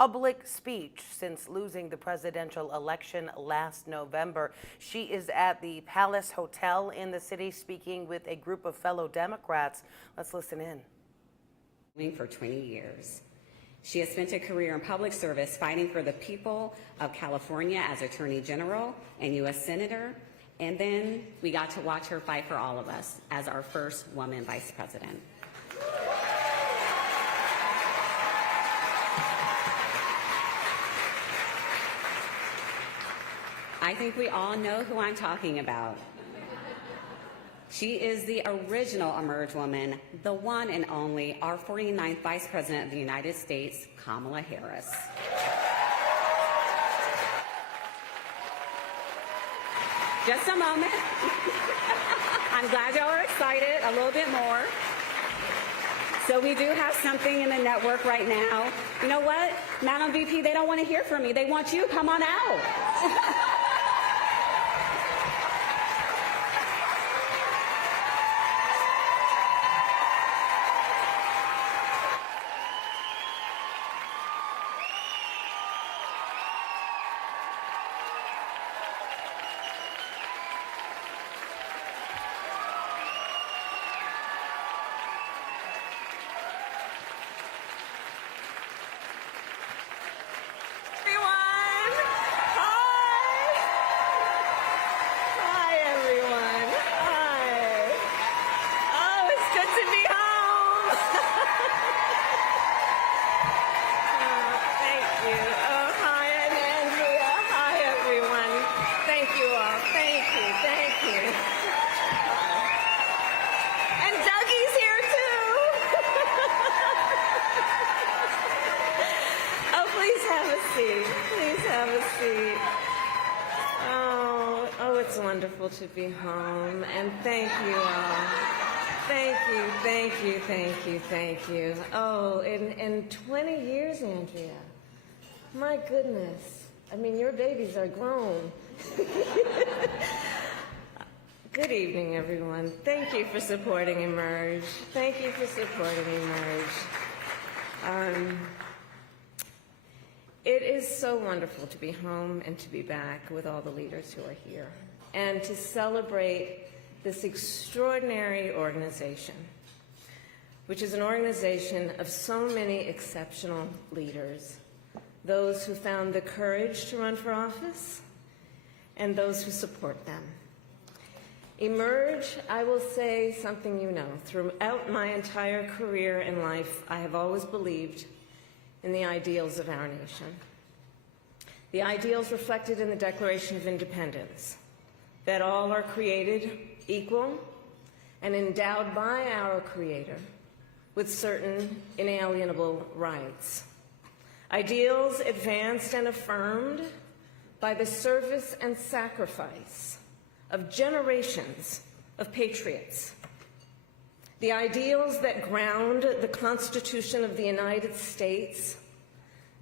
public speech since losing the presidential election last November. She is at the Palace Hotel in the city speaking with a group of fellow Democrats. Let's listen in. For 20 years. She has spent a career in public service fighting for the people of California as Attorney General and U.S. Senator. And then we got to watch her fight for all of us as our first woman Vice President. I think we all know who I'm talking about. She is the original Emerge woman, the one and only, our 49th Vice President of the United States, Kamala Harris. Just a moment. I'm glad y'all are excited a little bit more. So we do have something in the network right now. You know what, Madam VP, they don't want to hear from me. They want you. Come on out. Please have a seat. Oh, it's wonderful to be home, and thank you all. Thank you. Oh, in 20 years, Andrea, my goodness. I mean, your babies are grown. Good evening, everyone. Thank you for supporting Emerge. Thank you for supporting Emerge. It is so wonderful to be home and to be back with all the leaders who are here and to celebrate this extraordinary organization, which is an organization of so many exceptional leaders, those who found the courage to run for office and those who support them. Emerge, I will say something you know. Throughout my entire career and life, I have always believed in the ideals of our nation. The ideals reflected in the Declaration of Independence, that all are created equal and endowed by our Creator with certain inalienable rights. Ideals advanced and affirmed by the service and sacrifice of generations of patriots. The ideals that ground the Constitution of the United States,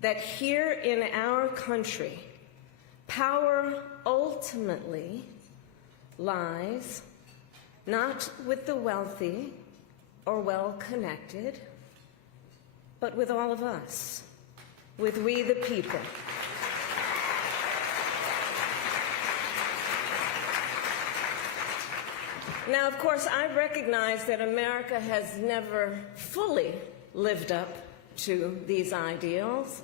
that here in our country, power ultimately lies not with the wealthy or well-connected, but with all of us, with we the people. Now, of course, I recognize that America has never fully lived up to these ideals,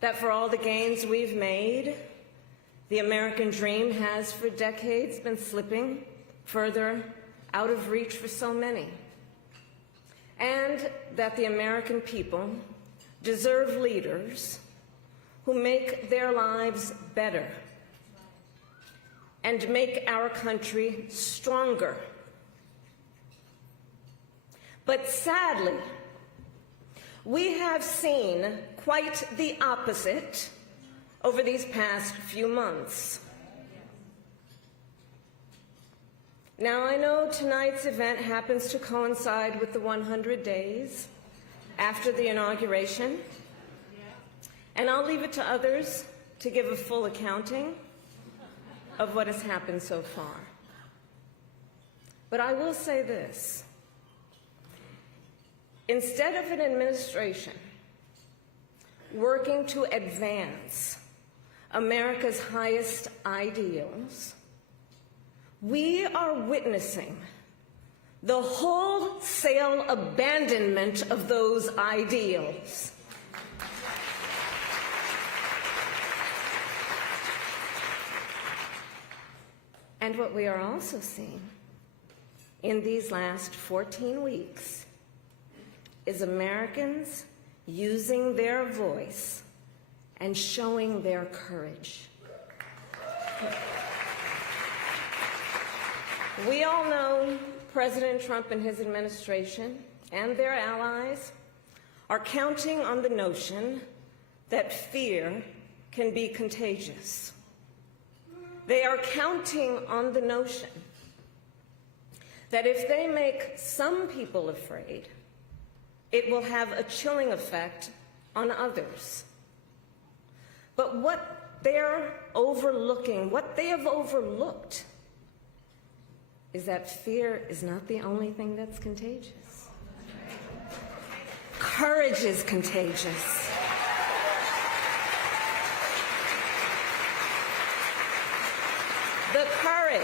that for all the gains we've made, the American dream has for decades been slipping further out of reach for so many, and that the American people deserve leaders who make their lives better and make our country stronger. But sadly, we have seen quite the opposite over these past few months. Now, I know tonight's event happens to coincide with the 100 days after the inauguration, and I'll leave it to others to give a full accounting of what has happened so far. But I will say this. Instead of an administration working to advance America's highest ideals, we are witnessing the wholesale abandonment of those ideals. And what we are also seeing in these last 14 weeks is Americans using their voice and showing their courage. We all know President Trump and his administration and their allies are counting on the notion that fear can be contagious. They are counting on the notion that if they make some people afraid, it will have a chilling effect on others. But what they're overlooking, what they have overlooked, is that fear is not the only thing that's contagious. Courage is contagious. The courage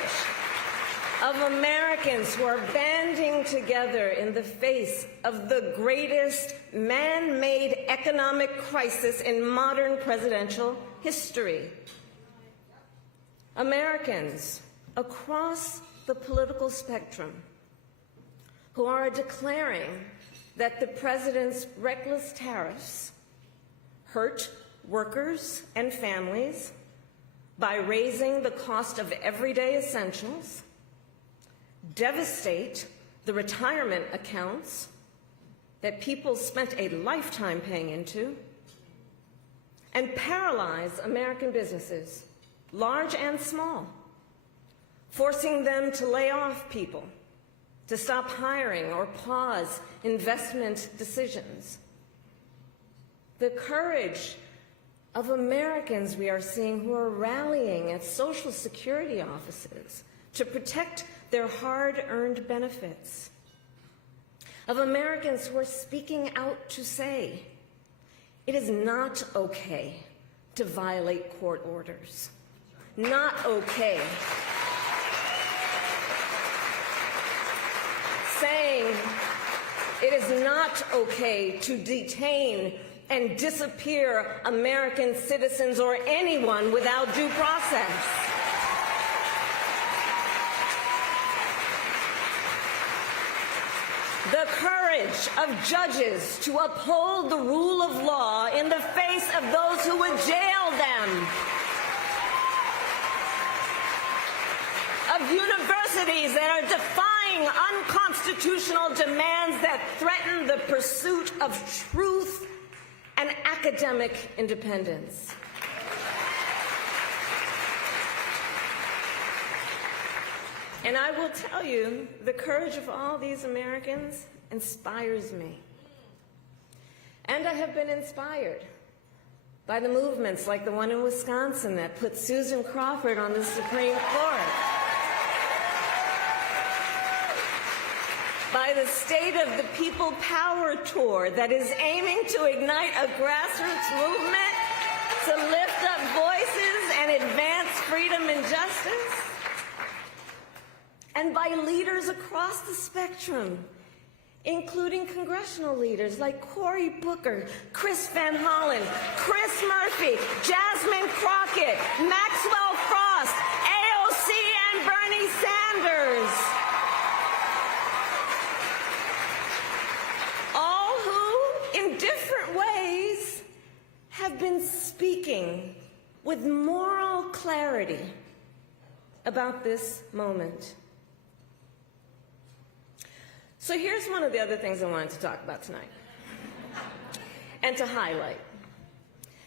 of Americans who are banding together in the face of the greatest man-made economic crisis in modern presidential history. Americans across the political spectrum who are declaring that the president's reckless tariffs hurt workers and families by raising the cost of everyday essentials, devastate the retirement accounts that people spent a lifetime paying into, and paralyze American businesses, large and small, forcing them to lay off people, to stop hiring or pause investment decisions. The courage of Americans we are seeing who are rallying at Social Security offices to protect their hard-earned benefits. Of Americans who are speaking out to say, it is not okay to violate court orders. Not okay. Saying it is not okay to detain and disappear American citizens or anyone without due process. The courage of judges to uphold the rule of law in the face of those who would jail them. Of universities that are defying unconstitutional demands that threaten the pursuit of truth and academic independence. And I will tell you, the courage of all these Americans inspires me. And I have been inspired by the movements like the one in Wisconsin that put Susan Crawford on the Supreme Court. By the State of the People Power Tour that is aiming to ignite a grassroots movement to lift up voices and advance freedom and justice. And by leaders across the spectrum, including congressional leaders like Cory Booker, Chris Van Hollen, Chris Murphy, Jasmine Crockett, Maxwell Frost, AOC, and Bernie Sanders. All who, in different ways, have been speaking with moral clarity about this moment. So here's one of the other things I wanted to talk about tonight and to highlight.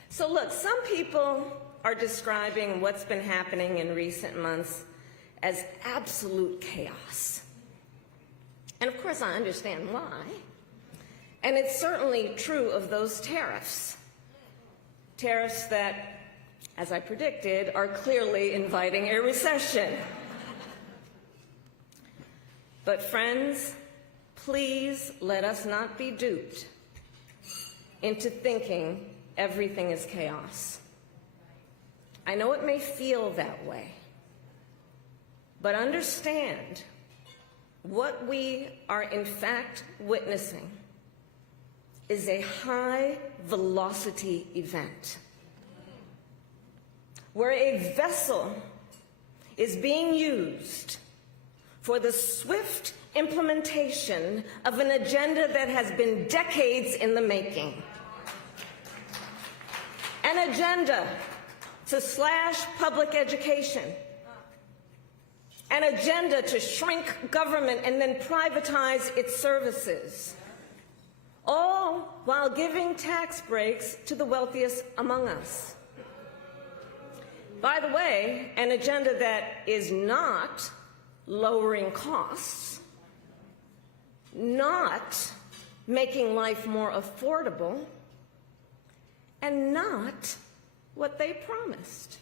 So look, some people are describing what's been happening in recent months as absolute chaos. And of course I understand why. And it's certainly true of those tariffs. Tariffs that, as I predicted, are clearly inviting a recession. But friends, please let us not be duped into thinking everything is chaos. I know it may feel that way, but understand what we are in fact witnessing is a high-velocity event where a vessel is being used for the swift implementation of an agenda that has been decades in the making. An agenda to slash public education. An agenda to shrink government and then privatize its services. All while giving tax breaks to the wealthiest among us. By the way, an agenda that is not lowering costs, not making life more affordable, and not what they promised.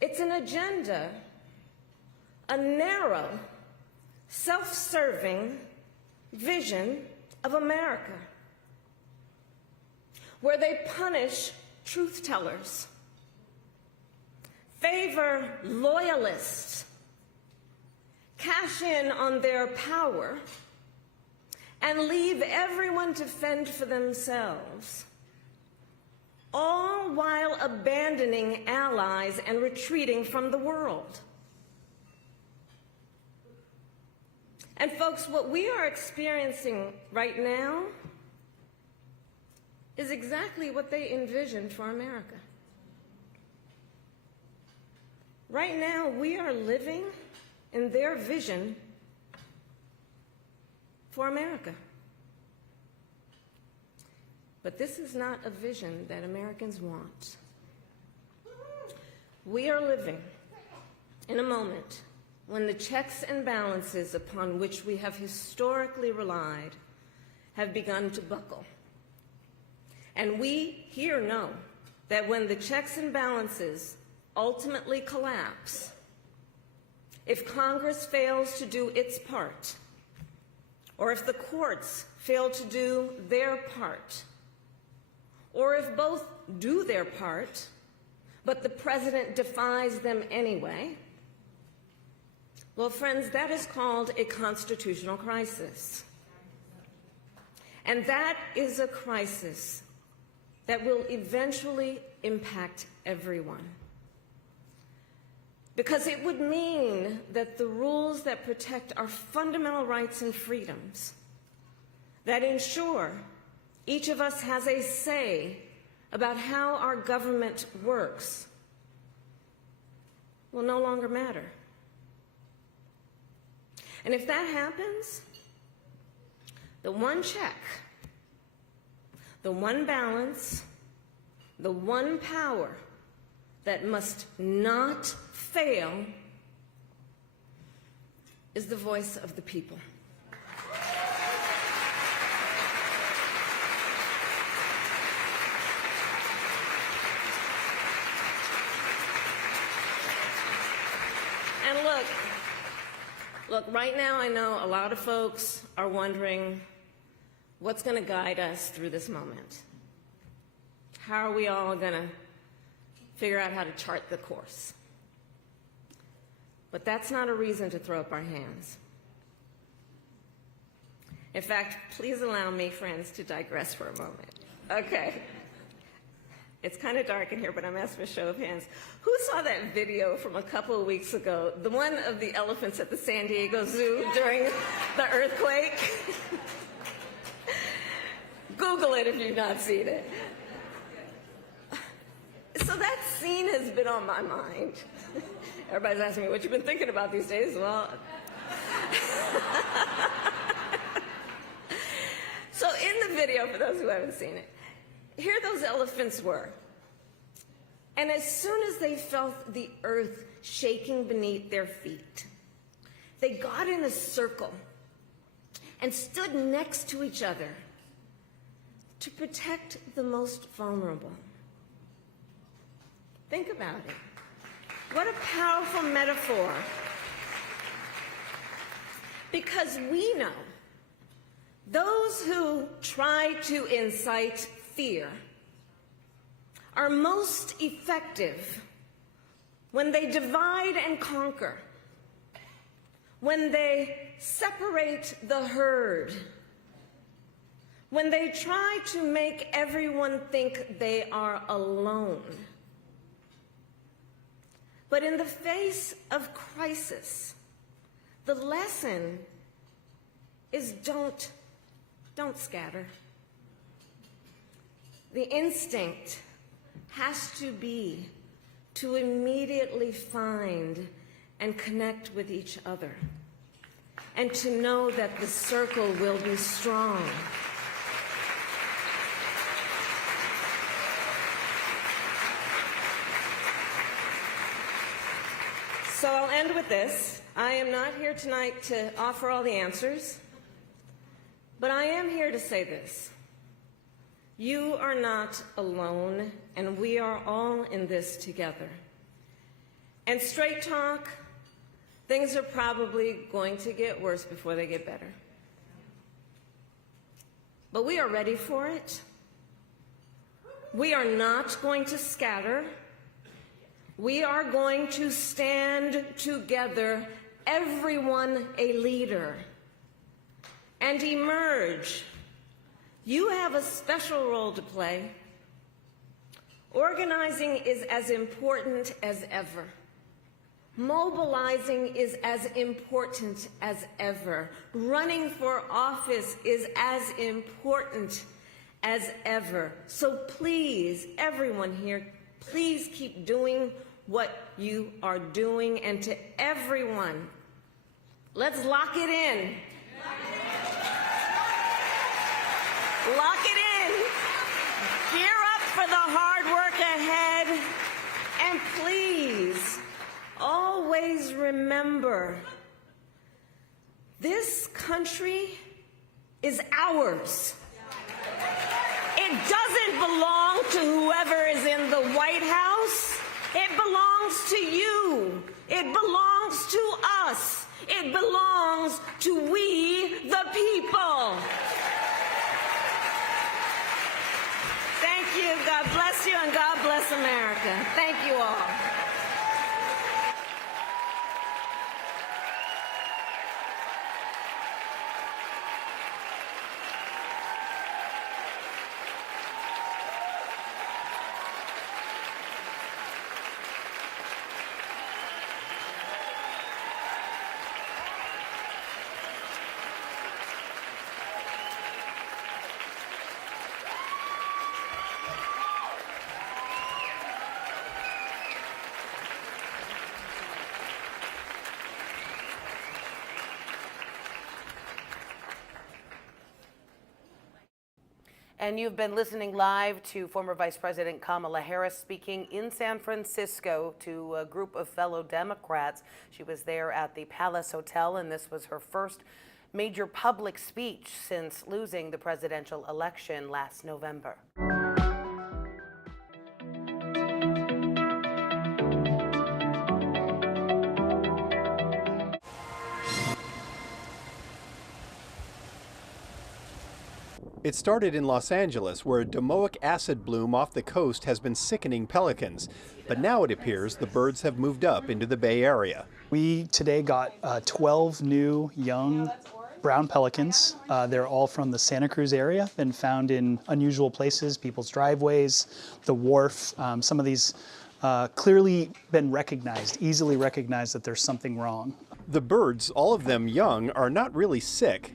It's an agenda, a narrow, self-serving vision of America, where they punish truth tellers, favor loyalists, cash in on their power, and leave everyone to fend for themselves, all while abandoning allies and retreating from the world. And folks, what we are experiencing right now is exactly what they envisioned for America. Right now, we are living in their vision for America. But this is not a vision that Americans want. We are living in a moment when the checks and balances upon which we have historically relied have begun to buckle. And we here know that when the checks and balances ultimately collapse, if Congress fails to do its part, or if the courts fail to do their part, or if both do their part, but the president defies them anyway, well, friends, that is called a constitutional crisis. And that is a crisis that will eventually impact everyone. Because it would mean that the rules that protect our fundamental rights and freedoms, that ensure each of us has a say about how our government works, will no longer matter. And if that happens, the one check, the one balance, the one power that must not fail is the voice of the people. And look, right now I know a lot of folks are wondering what's going to guide us through this moment. How are we all going to figure out how to chart the course? But that's not a reason to throw up our hands. In fact, please allow me, friends, to digress for a moment. Okay. It's kind of dark in here, but I'm asking for a show of hands. Who saw that video from a couple of weeks ago, the one of the elephants at the San Diego Zoo during the earthquake? Google it if you've not seen it. So that scene has been on my mind. Everybody's asking me what you've been thinking about these days. Well, so in the video, for those who haven't seen it, here those elephants were. And as soon as they felt the earth shaking beneath their feet, they got in a circle and stood next to each other to protect the most vulnerable. Think about it. What a powerful metaphor. Because we know Those who try to incite fear are most effective when they divide and conquer, when they separate the herd, when they try to make everyone think they are alone. But in the face of crisis, the lesson is don't scatter. The instinct has to be to immediately find and connect with each other, and to know that the circle will be strong. So I'll end with this. I am not here tonight to offer all the answers, but I am here to say this. You are not alone, and we are all in this together. And straight talk, things are probably going to get worse before they get better. But we are ready for it. We are not going to scatter. We are going to stand together, everyone a leader, and emerge. You have a special role to play. Organizing is as important as ever. Mobilizing is as important as ever. Running for office is as important as ever. So please, everyone here, please keep doing what you are doing. And to everyone, let's lock it in. Lock it in. Gear up for the hard work ahead. And please, always remember, this country is ours. It doesn't belong to whoever is in the White House. It belongs to you. It belongs to us. It belongs to we, the people. Thank you. God bless you, and God bless America. Thank you all. And you've been listening live to former Vice President Kamala Harris speaking in San Francisco to a group of fellow Democrats. She was there at the Palace Hotel, and this was her first major public speech since losing the presidential election last November. It started in Los Angeles, where a domoic acid bloom off the coast has been sickening pelicans. But now it appears the birds have moved up into the Bay Area. We today got 12 new young brown pelicans. They're all from the Santa Cruz area, been found in unusual places, people's driveways, the wharf. Some of these clearly been recognized, easily recognized that there's something wrong. The birds, all of them young, are not really sick.